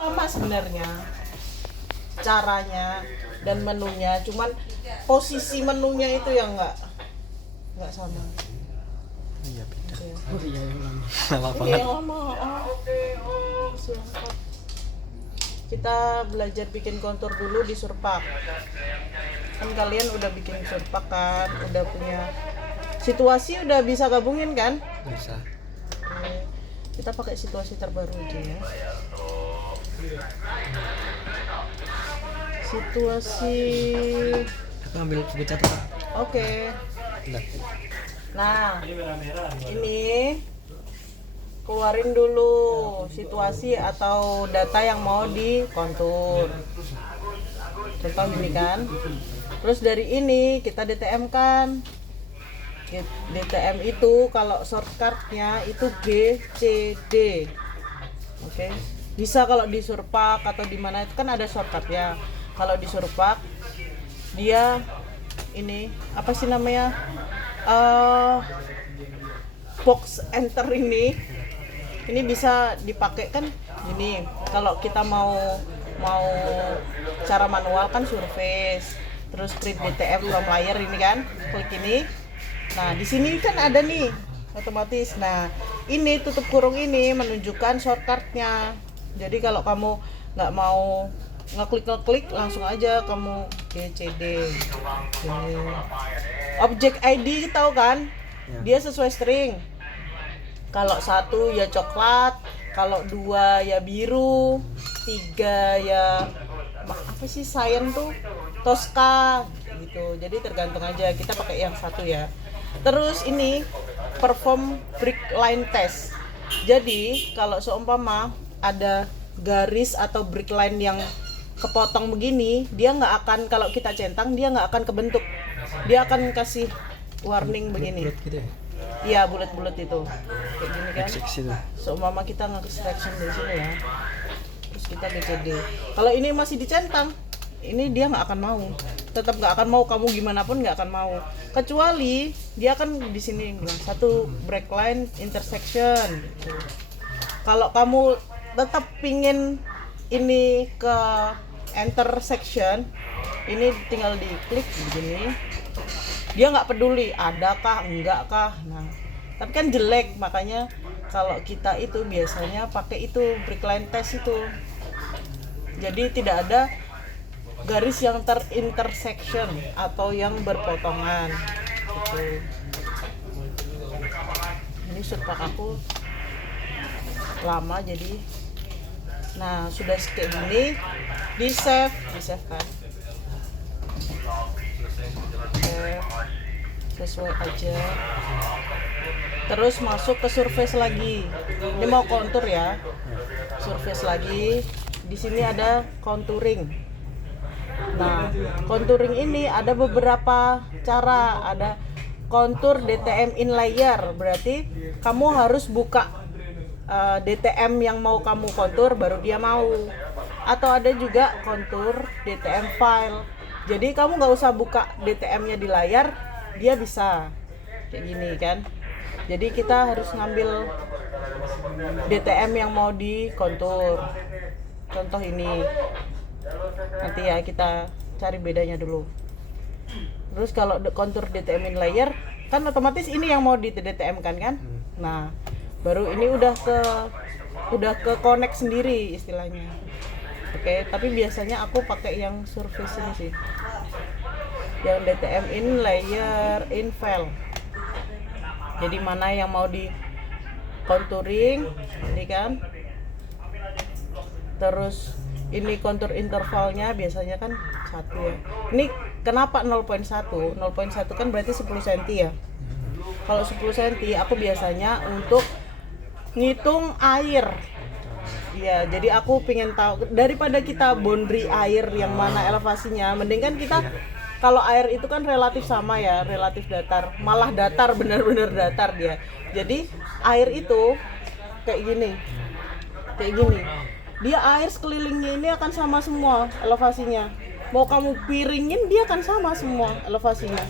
Sama sebenarnya caranya dan menunya, cuman posisi menunya itu yang nggak sama. Iya beda. Oke. Oh iya yang lama. Lama Ini banget. yang lama. Silakan. Kita belajar bikin kontur dulu di Surpak. Kan kalian udah bikin Surpak kan, udah punya situasi, udah bisa gabungin kan? Bisa. Oke. Kita pakai situasi terbaru aja ya. Situasi. Aku ambil buku catatan. Oke. Bentar. Nah, ini keluarin dulu situasi atau data yang mau dikontur. Contoh ini kan. Terus dari ini kita DTM kan. DTM itu kalau shortcutnya itu B, C, D. Oke. Bisa kalau di Surpak atau di mana itu kan ada shortcut ya. Kalau di Surpak dia ini apa sih namanya? Box enter ini bisa dipakai kan gini. Kalau kita mau cara manual kan surface, terus print DTM from layer ini kan, klik ini. Nah, di sini kan ada nih otomatis. Nah, ini tutup kurung ini menunjukkan shortcutnya. Jadi kalau kamu nggak mau ngeklik langsung aja kamu BCD. Objek ID tahu kan? Dia sesuai string. Kalau 1 ya coklat, kalau 2 ya biru, 3 ya apa sih cyan tuh Tosca gitu. Jadi tergantung aja, kita pakai yang 1 ya. Terus ini perform break line test. Jadi kalau seumpama ada garis atau break line yang kepotong begini, dia nggak akan, kalau kita centang dia nggak akan kebentuk. Dia akan kasih warning begini. Bulat gitu ya. Iya, bulat-bulat itu. Kayak gini kan. Seksi tuh. Seumpama kita nge-selection dari sini ya. Terus kita BCD. Kalau ini masih dicentang, ini dia nggak akan mau. Tetap nggak akan mau, kamu gimana pun nggak akan mau. Kecuali dia kan di sini bilang 1 break line intersection gitu. Kalau kamu tetap pingin ini ke intersection, ini tinggal diklik begini. Dia nggak peduli adakah enggak kah. Nah, tapi kan jelek, makanya kalau kita itu biasanya pakai itu break line test itu. Jadi tidak ada garis yang terintersection atau yang berpotongan gitu. Ini Surpak aku lama jadi. Nah, sudah kayak gini, di save kan. Oke, sesuai aja. Terus masuk ke surface lagi. Ini mau kontur ya. Surface lagi. Di sini ada contouring. Nah, contouring ini ada beberapa cara. Ada kontur DTM in layer. Berarti kamu harus buka DTM yang mau kamu kontur baru dia mau. Atau ada juga kontur DTM file. Jadi kamu nggak usah buka DTM-nya di layar, dia bisa kayak gini kan. Jadi kita harus ngambil DTM yang mau dikontur. Contoh ini. Nanti ya kita cari bedanya dulu. Terus kalau kontur DTM in layer kan otomatis ini yang mau di DTM kan. Nah, baru ini udah ke connect sendiri istilahnya. Oke, tapi biasanya aku pakai yang surface ini sih. Yang DTM in layer in file. Jadi mana yang mau di contouring ini kan. Terus ini kontur intervalnya biasanya kan 1 ya. Ini kenapa 0.1? 0.1 kan berarti 10 cm ya. Kalau 10 cm aku biasanya untuk ngitung air. Iya, jadi aku pengen tahu, daripada kita boundary air yang mana elevasinya, mending kan kita, kalau air itu kan relatif sama ya, relatif datar, malah datar, benar-benar datar dia. Jadi air itu kayak gini. Dia air sekelilingnya ini akan sama semua elevasinya. Mau kamu piringin dia akan sama semua elevasinya.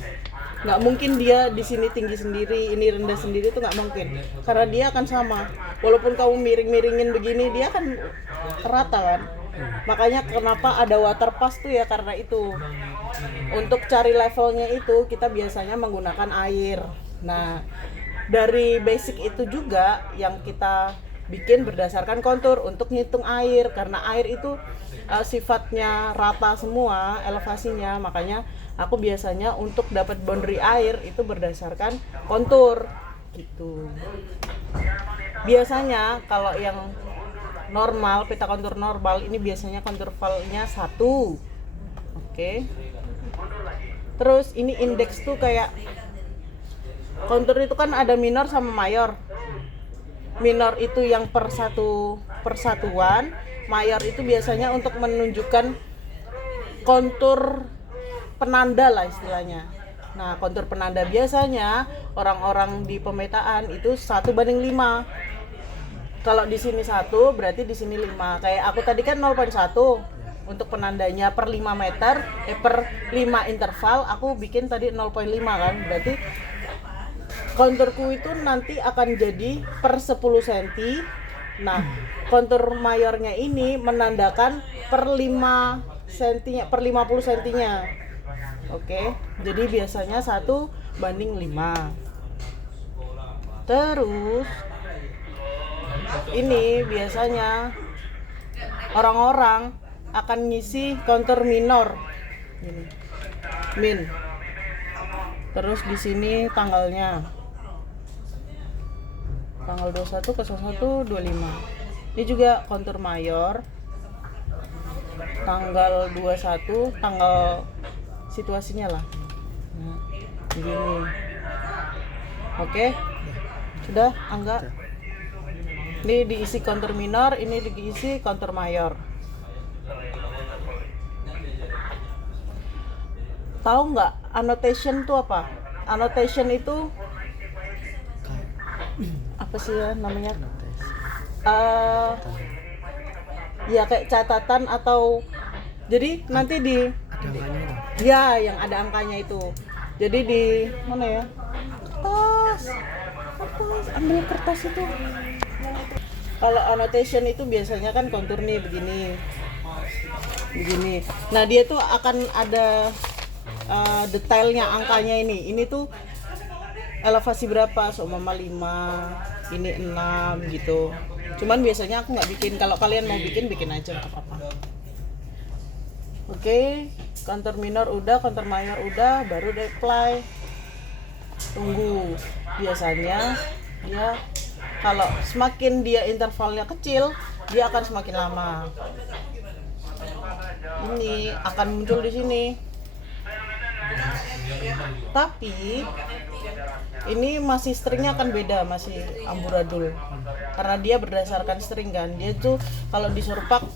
Nggak mungkin dia di sini tinggi sendiri, ini rendah sendiri, itu nggak mungkin. Karena dia akan sama. Walaupun kamu miring-miringin begini, dia akan rata kan. Makanya kenapa ada water pass tuh ya, karena itu. Untuk cari levelnya itu kita biasanya menggunakan air. Nah, dari basic itu juga yang kita bikin berdasarkan kontur untuk ngitung air, karena air itu sifatnya rata semua elevasinya. Makanya aku biasanya untuk dapat boundary air itu berdasarkan kontur gitu. Biasanya kalau yang normal, peta kontur normal ini biasanya kontur valnya 1. Oke. Terus ini indeks tuh kayak kontur itu kan ada minor sama mayor. Minor itu yang persatuan, mayor itu biasanya untuk menunjukkan kontur penanda lah istilahnya. Nah, kontur penanda biasanya orang-orang di pemetaan itu 1:5. Kalau di sini 1, berarti di sini 5. Kayak aku tadi kan 0,1 untuk penandanya per 5 meter, per 5 interval, aku bikin tadi 0,5 kan. Berarti konturku itu nanti akan jadi per 10 cm. Nah, kontur mayornya ini menandakan per 5 cm, per 50 cm-nya. Oke, jadi biasanya 1:5. Terus ini biasanya orang-orang akan ngisi kontur minor. Ini. Min. Terus di sini tanggalnya. Tanggal 21 ke 01/25. Ini juga kontur mayor. Tanggal 21, tanggal situasinya lah. Nah, begini. Oke. Sudah, Angga? Ini diisi kontur minor, ini diisi kontur mayor. Tahu nggak annotation itu apa? Annotation itu apa sih ya namanya? Ya kayak catatan atau jadi nanti di Ada angkanya itu. ya yang ada angkanya itu. Jadi di mana ya? Kertas, ambil kertas itu. Kalau annotation itu biasanya kan kontur nih begini. Nah dia tuh akan ada detailnya angkanya ini. Ini tuh elevasi berapa? Seumpama 5, ini 6 gitu. Cuman biasanya aku nggak bikin. Kalau kalian mau bikin aja nggak apa-apa. Oke, kontur minor udah, kontur mayor udah, baru di apply. Tunggu. Biasanya dia kalau semakin dia intervalnya kecil, dia akan semakin lama. Ini akan muncul di sini. Tapi ini masih stringnya akan beda, masih amburadul. Karena dia berdasarkan string kan. Dia tuh kalau di Surpak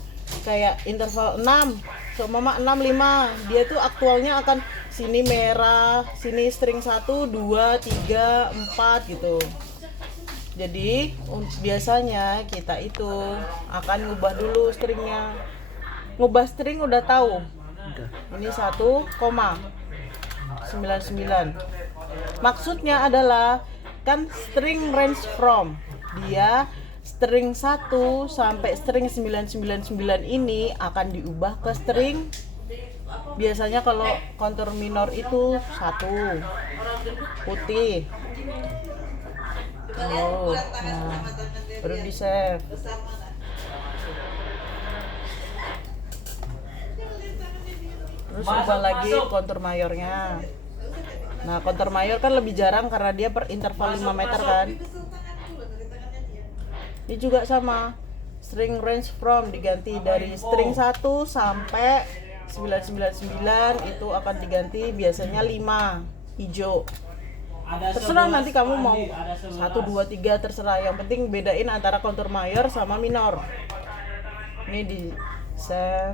kayak interval 6, seumpama 6, 5, dia tuh aktualnya akan sini merah, sini string 1, 2, 3, 4 gitu. Jadi biasanya kita itu akan ngubah dulu stringnya. Ngubah string udah tahu. Udah. Ini 1,99. Maksudnya adalah kan string range from. Dia string 1 sampai string 999 ini akan diubah ke string. Biasanya kalau kontur minor itu 1 putih. Oh, nah, baru di save. Terus ubah lagi kontur mayornya. Nah, kontur mayor kan lebih jarang karena dia per interval 5 meter kan. Ini juga sama. String range from diganti dari string 1 sampai 999 itu akan diganti biasanya 5 hijau. Terserah nanti kamu mau 1, 2, 3 terserah. Yang penting bedain antara kontur mayor sama minor. Ini di save.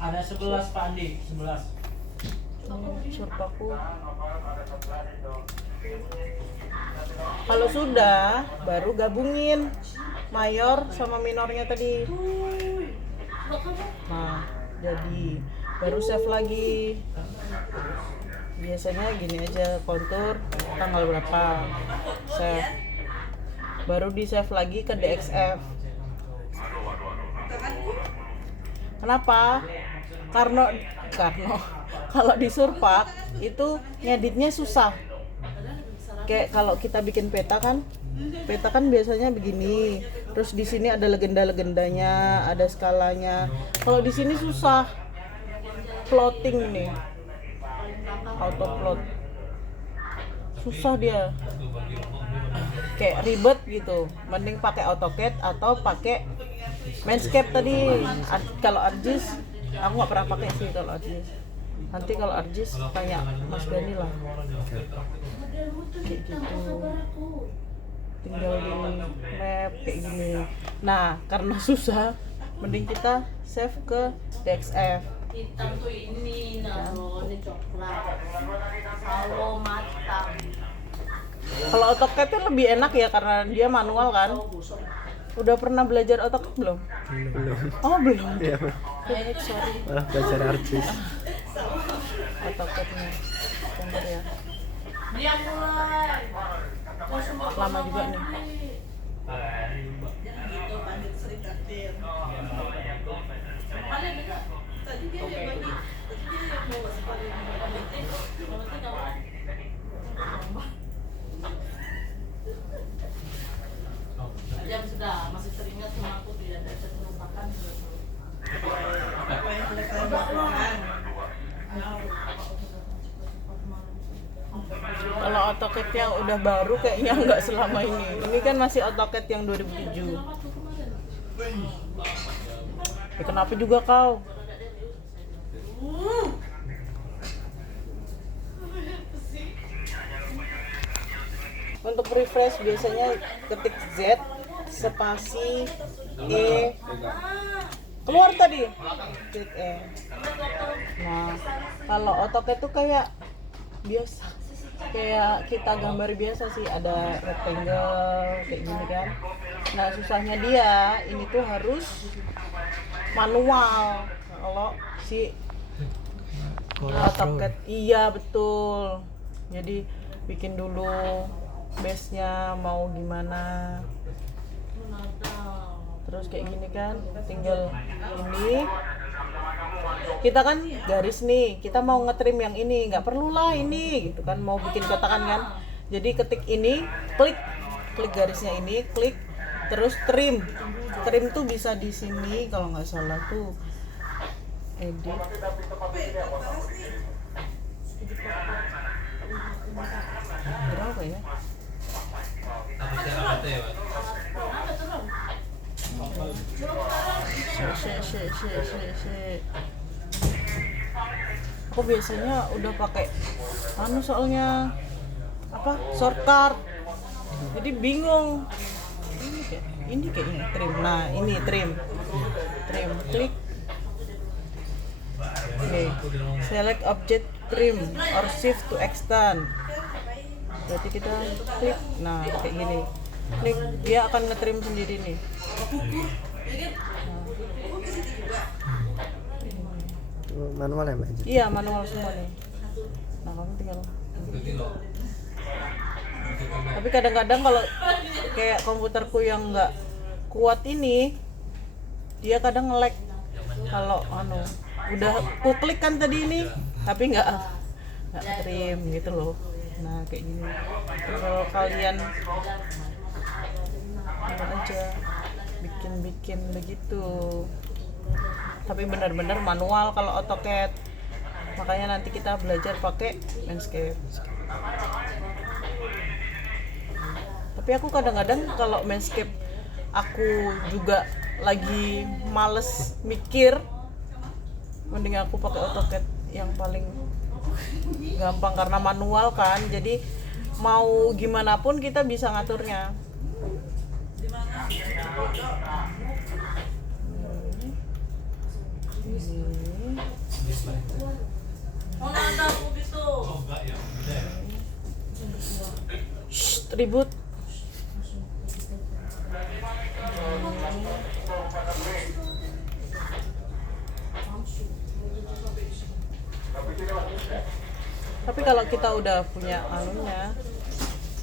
Ada 11 Pak Andi, 11. Surpaku. Kalau sudah, baru gabungin mayor sama minornya tadi. Nah, jadi baru save lagi. biasanya gini aja, kontur tanggal berapa, save, baru di save lagi ke DXF. Kenapa? Karena kalau di Surpak itu ngeditnya susah. Kayak kalau kita bikin peta kan biasanya begini. Terus di sini ada legenda-legendanya, ada skalanya. Kalau di sini susah. Plotting nih. Auto plot. Susah dia. Kayak ribet gitu. Mending pakai AutoCAD atau pakai Manscape tadi. Kalau ArcGIS aku nggak pernah pakai sih kalau ArcGIS. Nanti kalau ArcGIS tanya Mas Dani lah. Kayak gitu. Tinggal di map kayak gini. Nah, karena susah, mending kita save ke DXF. Hitam tuh ini naruh ini coklat. Kalau matang. Kalau AutoCAD tuh lebih enak ya karena dia manual kan. Udah pernah belajar AutoCAD belum? Belum. Oh belum. Iya. Sorry. Malah belajar ArcGIS. AutoCAD-nya. Bentar ya. Dia mulai. Lama juga nih. Jam sudah masih teringat sama aku tidak ada terlupakan. Kalau AutoCAD yang udah baru kayaknya nggak selama ini. Ini kan masih AutoCAD yang 2007. Ya, kenapa juga kau? Untuk refresh biasanya ketik Z spasi E, keluar tadi klik E. Nah, kalau AutoCAD tuh kayak biasa, kayak kita gambar biasa sih, ada rectangle kayak gini kan. Nah, susahnya dia ini tuh harus manual kalau si AutoCAD. Iya betul. Jadi bikin dulu base-nya mau gimana. Terus kayak gini kan, tinggal ini. Kita kan garis nih, kita mau ngetrim yang ini, nggak perlu lah ini gitu kan, mau bikin kotakan kan. Jadi ketik ini, klik garisnya ini, klik, terus trim. Trim tuh bisa di sini kalau nggak salah tuh. Edit. Berapa ya? Aku biasanya udah pakai soalnya apa shortcut, jadi bingung. Ini kayaknya trim. Nah ini trim, klik. Oke, select object trim or shift to extend. Berarti kita klik. Nah kayak gini, klik, dia akan ngetrim sendiri nih. Manual ya Mbak? Iya manual semua nih. Nah kamu tinggal. Tapi kadang-kadang kalau kayak komputerku yang nggak kuat ini, dia kadang nge-lag. Kalau udah ku klik kan tadi ini, tapi nggak trim gitu loh. Nah kayak gini. Kalau kalian aja bikin begitu. Tapi benar-benar manual kalau AutoCAD. Makanya nanti kita belajar pakai Manscape. Tapi aku kadang-kadang kalau Manscape aku juga lagi males mikir, mending aku pakai AutoCAD yang paling gampang karena manual kan. Jadi mau gimana pun kita bisa ngaturnya. Shh, ribut. Tapi kalau kita udah punya anunya,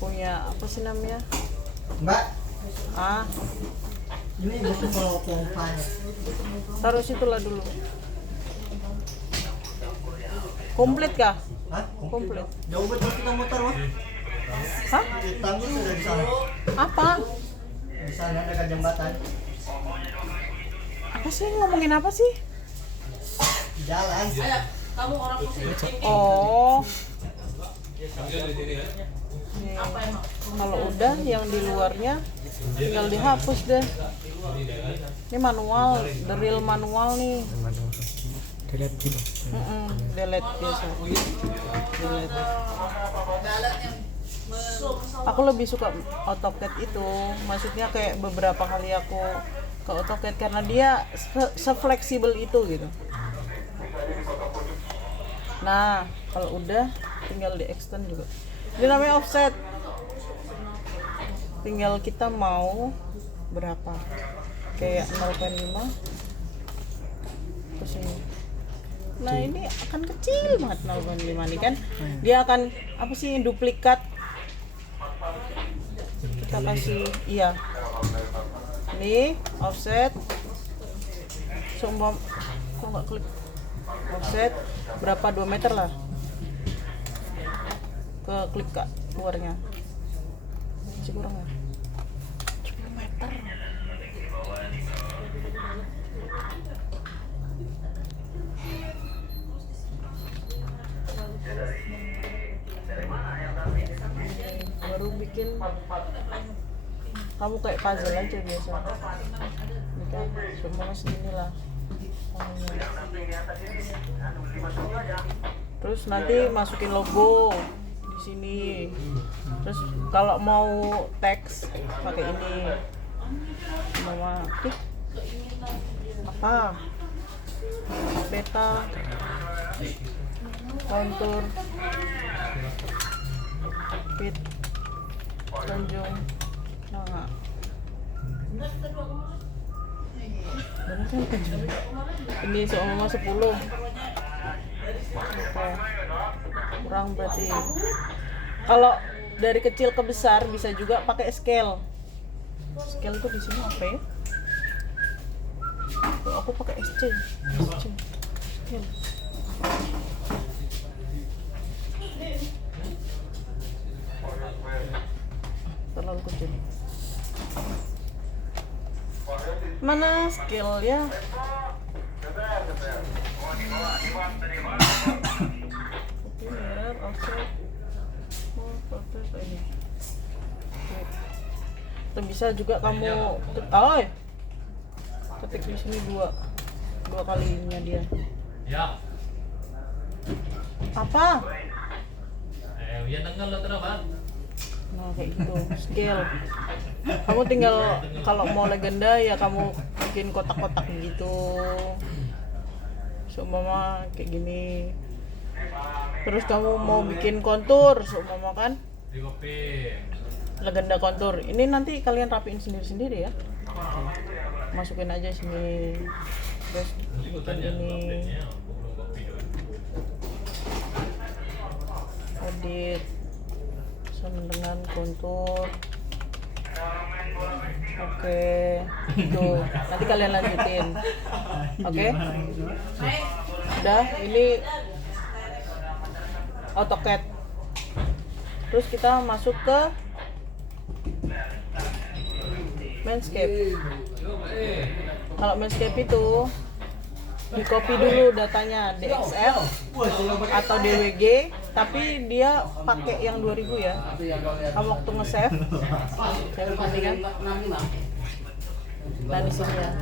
punya apa sih namanya? Mbak, Ah, ini butuh kalau pompanya. taruh situ lah dulu. Komplit kah? Hah? Komplit. Jauh betul kita muter, Mas. Hah? Tanggul sudah di sana. Apa? Di sana dekat jembatan. Apa sih, ngomongin apa sih? Jalan. Ayo, kamu orang positif. Oh, nih. Apa emang? Kalau udah yang di luarnya tinggal dihapus deh. Ini manual, the real manual nih. Delete dulu. Delete biasa. Delete. Aku lebih suka AutoCAD itu. Maksudnya kayak beberapa kali aku ke AutoCAD karena dia se-fleksibel itu gitu. Nah, kalau udah tinggal di extend juga. Ini namanya offset. Tinggal kita mau berapa. Kayak 0,5 terus ini. Nah, ini akan kecil banget 0,5 nih kan. Dia akan apa sih, duplikat. Kita kasih iya. Ini offset. Sumpah kok nggak klik. Offset berapa, 2 meter lah. Ke klik Kak keluarnya. Masih kurang ya? 10 meter. Baru bikin kamu kayak puzzle aja biasa. Bikin semua segini lah. Terus nanti masukin logo di sini. Terus kalau mau teks pakai ini. Mama klik apa? Beta, kontur, fit, Tanjung, nah, bener kan Tanjung? Ini seumpama 10. Oke, kurang berarti. Kalau dari kecil ke besar bisa juga pakai scale. Scale tuh di sini apa ya? Tuh, aku pakai SC. Scale. Terlalu kecil. Mana scale ya? Oke, mirror, offset. Ini. Atau bisa juga kamu ketik di sini dua kalinya dia. Ya. Apa? Ya tengah lo terus, Bang. Nah kayak gitu, scale. Kamu tinggal kalau mau legenda ya kamu bikin kotak-kotak gitu. Seumpama kayak gini. Terus kamu mau bikin kontur, seumpama kan? Di kopi. Legenda kontur. Ini nanti kalian rapiin sendiri-sendiri ya. Masukin aja sini. Terus bikin ini. Edit sama dengan kontur. Oke, tuh nanti kalian lanjutin. Oke, udah ini AutoCAD. Terus kita masuk ke Landscape. Kalau Landscape itu di copy dulu datanya DXF atau DWG, tapi dia pakai yang 2000 ya. Kamu waktu nge-save, saya tadi kan. Nah di sini ya,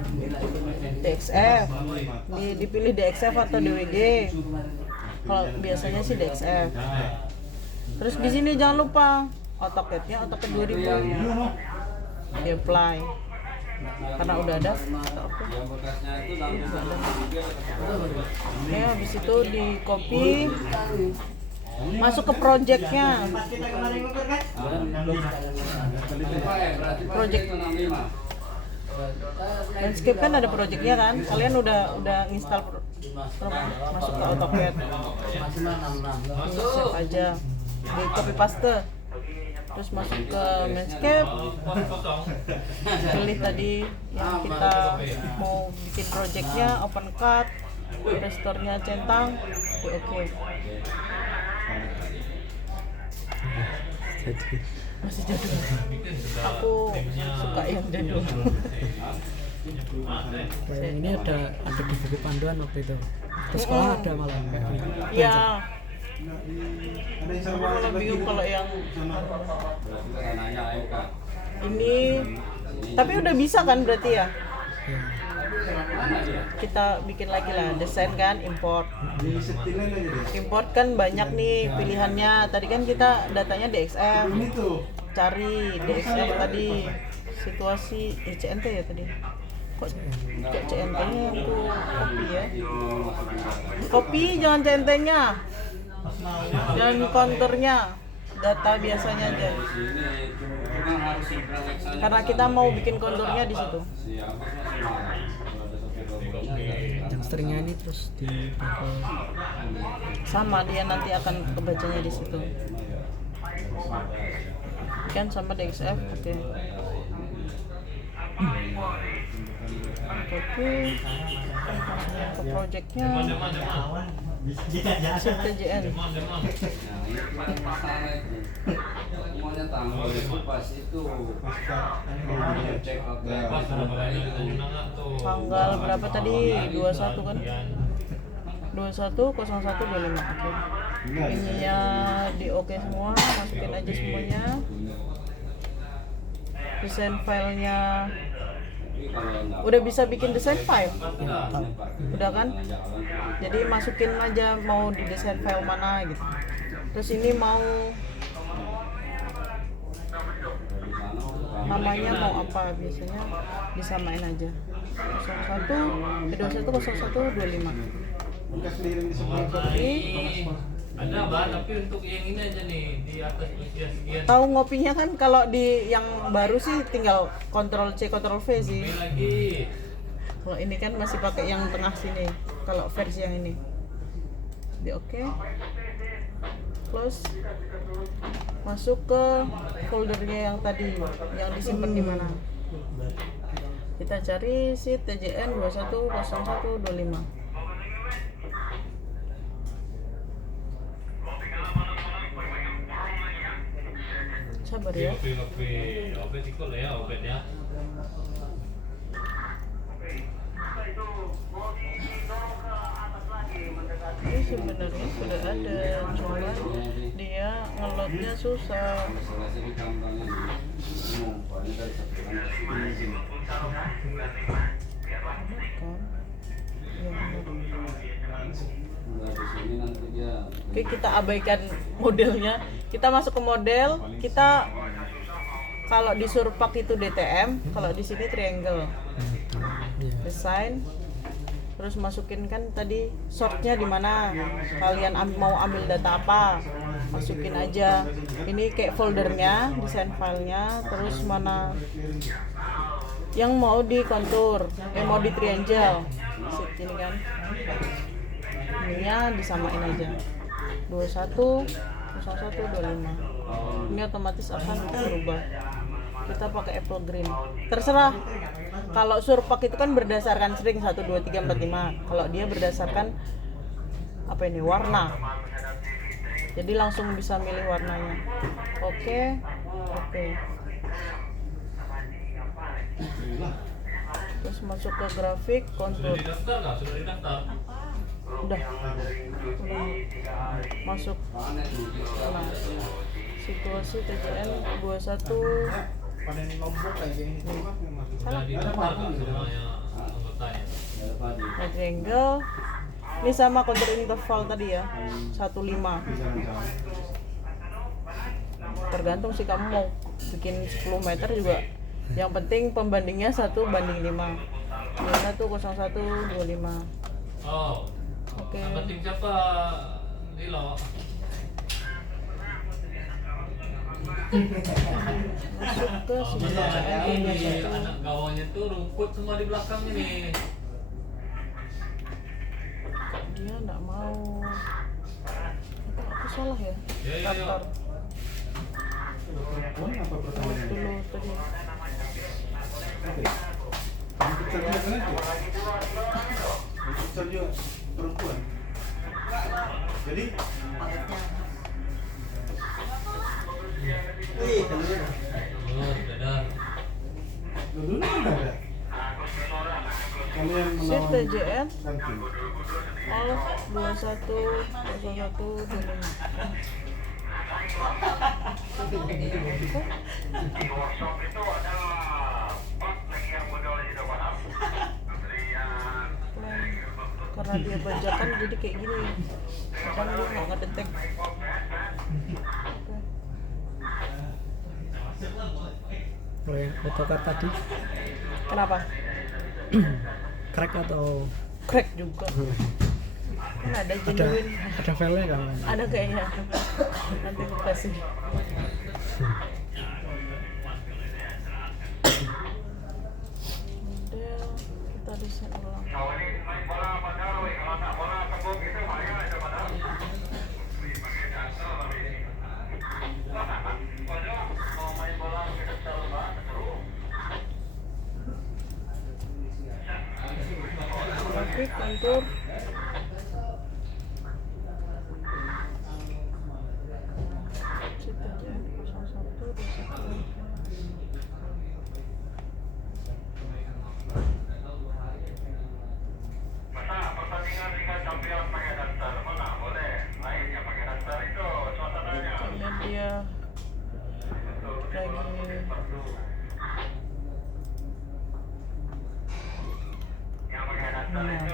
DXF, dipilih DXF atau DWG. Kalau biasanya sih DXF. Terus di sini jangan lupa AutoCAD-nya AutoCAD 2000. Di apply. Karena udah ada. Oke, habis itu di copy, masuk ke project-nya. Project Landscape kan ada project-nya kan? Kalian udah install masuk ke AutoCAD. Masuk. Save aja, di copy paste, terus masuk ke Landscape, Kosong. pilih tadi yang kita mau bikin projectnya, open cut, restore-nya centang, di oke. Jadi Masih jadul, aku suka yang jadul. kayak ini ada di buku panduan waktu itu. Di sekolah ada malah. Ya, aku malah bingung kalau yang ini, tapi udah bisa kan berarti ya? Ya. Kita bikin lagi lah, desain kan, import kan banyak nih pilihannya. Tadi kan kita datanya DXF, cari DXF tadi, situasi CNT ya tadi. Kok CNT nya aku copy ya, copy jangan CNT nya, dan konturnya data biasanya aja, karena kita mau bikin konturnya di situ. Yang stringnya ini terus di Sama, dia nanti akan kebacanya di situ kan, sama DXF. Oke. Oke, ke projectnya Sip TJN. Semuanya tanggal itu pas itu cek Tanggal berapa tadi? 21 kan? 21/01/25. Oke. Ininya di oke semua, masukin aja semuanya. Desain filenya udah bisa bikin desain file? Udah kan? Jadi masukin aja mau di desain file mana gitu. Terus ini mau namanya mau apa, biasanya disamain aja 21/01/25. Copy. Ada Bang, tapi untuk yang ini aja nih di atas usia sekian. Tahu ngopinya kan, kalau di yang baru sih tinggal Ctrl C Ctrl V sih. Copy lagi. Kalau ini kan masih pakai yang tengah sini. Kalau versi yang ini di oke. Close. Masuk ke foldernya yang tadi, yang disimpan di mana. Kita cari si TJN 21/01/25. Sabar ya. Oke sikul ya, oke ya. Ini sebenarnya sudah ada, cuma dia ngelotnya susah. Oke, kita abaikan modelnya. Kita masuk ke model. Kita kalau di Surpak itu DTM, kalau di sini triangle. Desain. Terus masukin kan tadi sortnya di mana. Kalian mau ambil data apa? Masukin aja. Ini kayak foldernya, desain filenya. Terus mana yang mau di kontur, yang mau di triangle. Sini kan. Ininya disamain aja 21/01/25. Ini otomatis akan berubah. Kita pakai apple green, terserah. Kalau Surpak itu kan berdasarkan string 1, 2, 3, 4, 5. Kalau dia berdasarkan apa ini, warna, jadi langsung bisa milih warnanya. Oke. Terus masuk ke grafik, kontur. Sudah didaftar nggak? Sudah didaftar? Udah masuk. Nah, situasi TJN 21. Sudah didaftar nggak semuanya anggotanya? Nah, triangle ini sama kontur interval tadi ya, 1,5. Tergantung sih kamu mau bikin 10 meter juga, yang penting pembandingnya 1/5. Ini 1/01/25. Oh. Oke. Yang penting siapa? Lilo. Masuk ke sini. Ini anak gawangnya tuh rumput semua di belakangnya nih. salah ya? Starter. Perempuan apa pertamanya? Dulu tadi. Yang kecil juga kan aja. Yang kecil juga perempuan. Jadi Dadar. dulu kan ada. Kalau yang Sip melawan TJN nanti. All 210125. Karena dia bajakan jadi kayak gini. Kadang dia nggak ngedetek. Kalau yang AutoCAD tadi Kenapa? crack atau Crack juga. Kan ada genuine. ada file-nya kan? Ada kayaknya. Nanti aku kasih. Model kita desain ulang. Grafik, kontur. Situ aja, 01, 21. Kayaknya dia lagi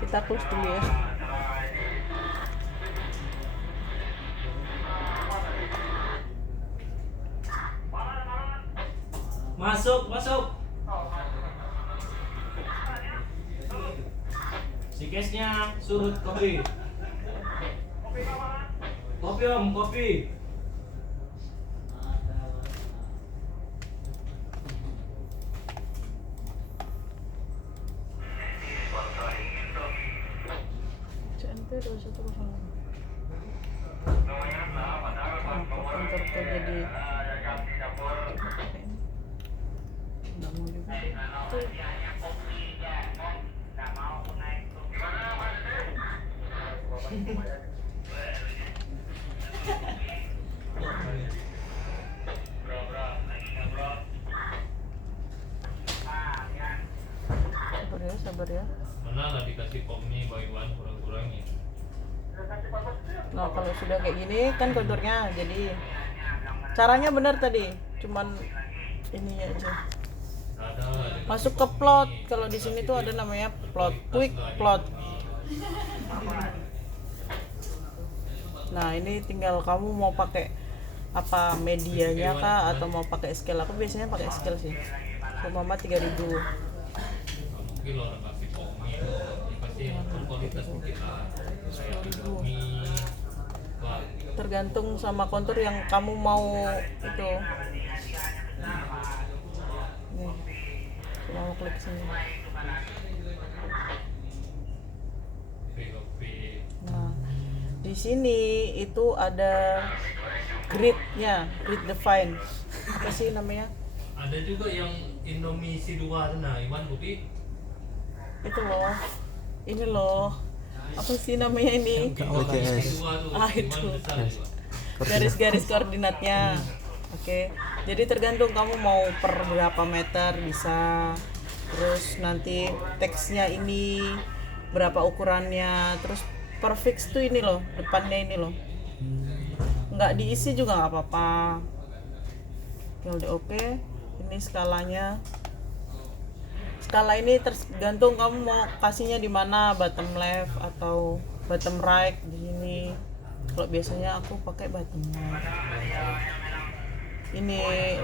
kita close dulu ya. Masuk. Si case-nya surut kopi. Kopi om, kopi. CNP 2105. Kontur tuh jadi nggak mau juga. Sabar ya. Mana lah dikasih komni by one kurang-kurangnya. Nah kalau sudah kayak gini kan konturnya jadi caranya benar tadi, cuman ini aja. Masuk ke plot. Kalau di sini tuh ada namanya plot, quick plot. Nah ini tinggal kamu mau pakai apa medianya kah atau mau pakai scale. Aku biasanya pakai scale sih. Mama 3000. Mungkin lo orang kasih komni, pasti kualitas mungkin lah. Tergantung sama kontur yang kamu mau itu. Nih, cuma mau klik sini. Nah, di sini itu ada gridnya, grid define. Apa sih namanya? Ada juga yang Indomie C2 tuh nah, Iwan kopi. Itu loh, ini loh, apa sih namanya ini? C2 tuh. Itu Iwan besar juga. garis-garis koordinatnya. Oke, jadi tergantung kamu mau per berapa meter bisa. Terus nanti teksnya ini berapa ukurannya. Terus per fix tuh ini loh, depannya ini loh. Nggak diisi juga nggak apa-apa. LDOP, ini skalanya. Skala ini tergantung kamu mau kasihnya di mana, bottom left atau bottom right di sini. Kalau biasanya aku pakai bottom left. Ini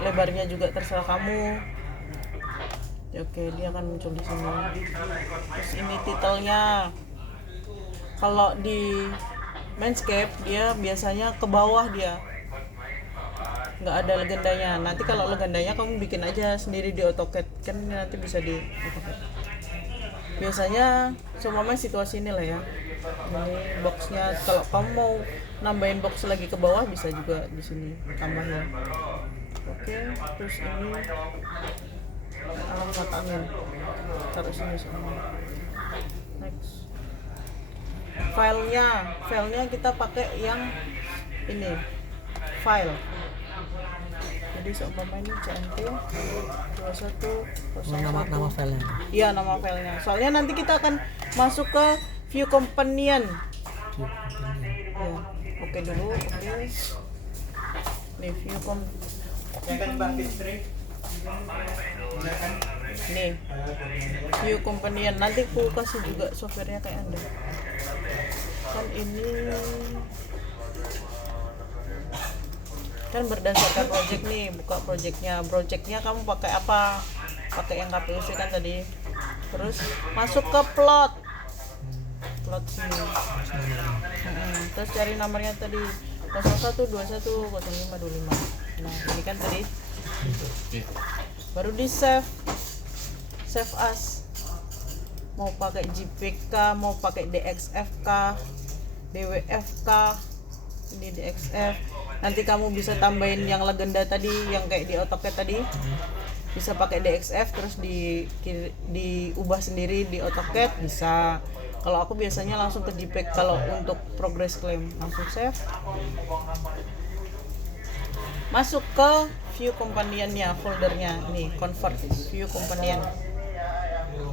lebarnya juga terserah kamu. Oke, dia akan muncul di sini. Terus ini titelnya. Kalau di Manscape dia biasanya ke bawah dia. Nggak ada legendanya. Nanti kalau legendanya kamu bikin aja sendiri di AutoCAD, kan nanti bisa di AutoCAD. Biasanya semua situasi ini lah ya. Ini boxnya, kalau kamu mau nambahin box lagi ke bawah bisa juga di sini tambahin. Oke, terus ini alat mata angin taruh sini semua. Next, filenya kita pakai yang ini, file. Jadi seumpama ini CNT 2101. Nama filenya. Iya, nama filenya. Soalnya nanti kita akan masuk ke view companion. Ya, oke dulu. Oke. Nih view Nih view companion. Nanti aku kasih juga softwarenya kayak Anda. Kan ini kan berdasarkan project nih, buka projectnya kamu pakai apa, pakai yang KPUC kan tadi, terus masuk ke plot sini. Terus cari nomornya tadi 0121 0525. Nah ini kan tadi baru di save as, mau pakai JPG, mau pakai DXF, DWF, ini DXF. Nanti kamu bisa tambahin yang legenda tadi, yang kayak di AutoCAD tadi, bisa pakai DXF terus diubah sendiri di AutoCAD bisa. Kalau aku biasanya langsung ke JPEG kalau untuk progress claim, langsung save. Masuk ke view companion-nya, foldernya nih, convert view companion.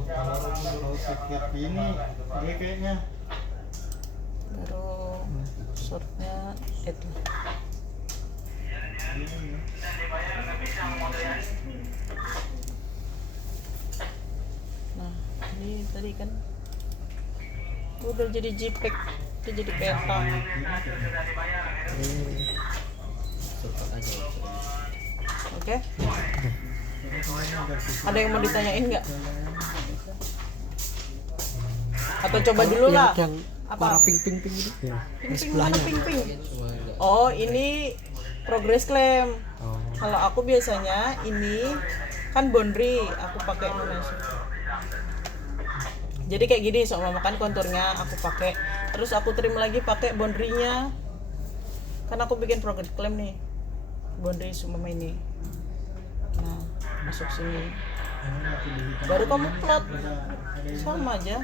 Kalau setiap ini dia kayaknya Baru shortnya itu. Nah ini tadi kan udah jadi JPEG, udah jadi peta. Oke. Ada yang mau ditanyain nggak? Atau coba dulu lah. Yang Apa? warna pink itu. Ya. Di Ping-ping, mana sebelahnya. ping-ping? Oh ini progress claim. Oh. Kalau aku biasanya ini kan boundary, aku pakai mana sih? Jadi kayak gini, soalnya kan konturnya aku pakai, terus aku trim lagi pakai boundary-nya. Kan aku bikin progress claim nih, boundary semua ini. Nah masuk sini, baru kamu plot, sama aja.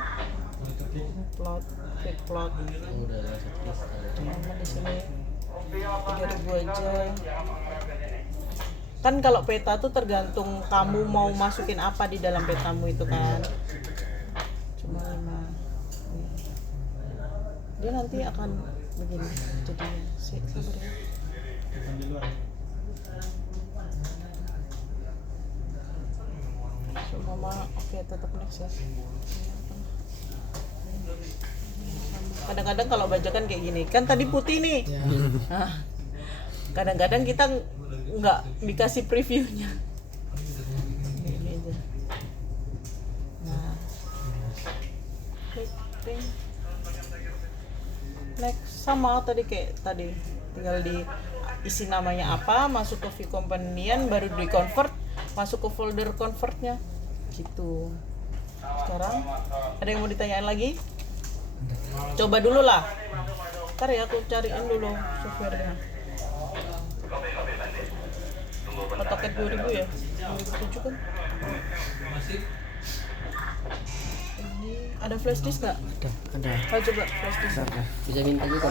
Plot, klik plot. Sama di sini 3000 aja. Kan kalau peta tuh tergantung kamu mau masukin apa di dalam petamu itu kan. Cuma 5. Dia nanti akan begini jadinya. Sabar ya. Cuma oke, tetap next ya. Kadang-kadang kalau bajakan kayak gini kan tadi putih nih. Nah, kadang-kadang kita nggak dikasih previewnya. Ini aja. Nah, klik. Next sama tadi kayak tadi, tinggal diisi namanya apa, masuk ke view companion, baru di convert, masuk ke folder convertnya, gitu. Sekarang ada yang mau ditanyain lagi? Coba dulu lah. Ntar ya aku cariin dulu softwarenya. AutoCAD 2000 ya? 2007 kan? Ini ada flash disk nggak? Ada. Oh, coba flash disk. Bisa minta juga.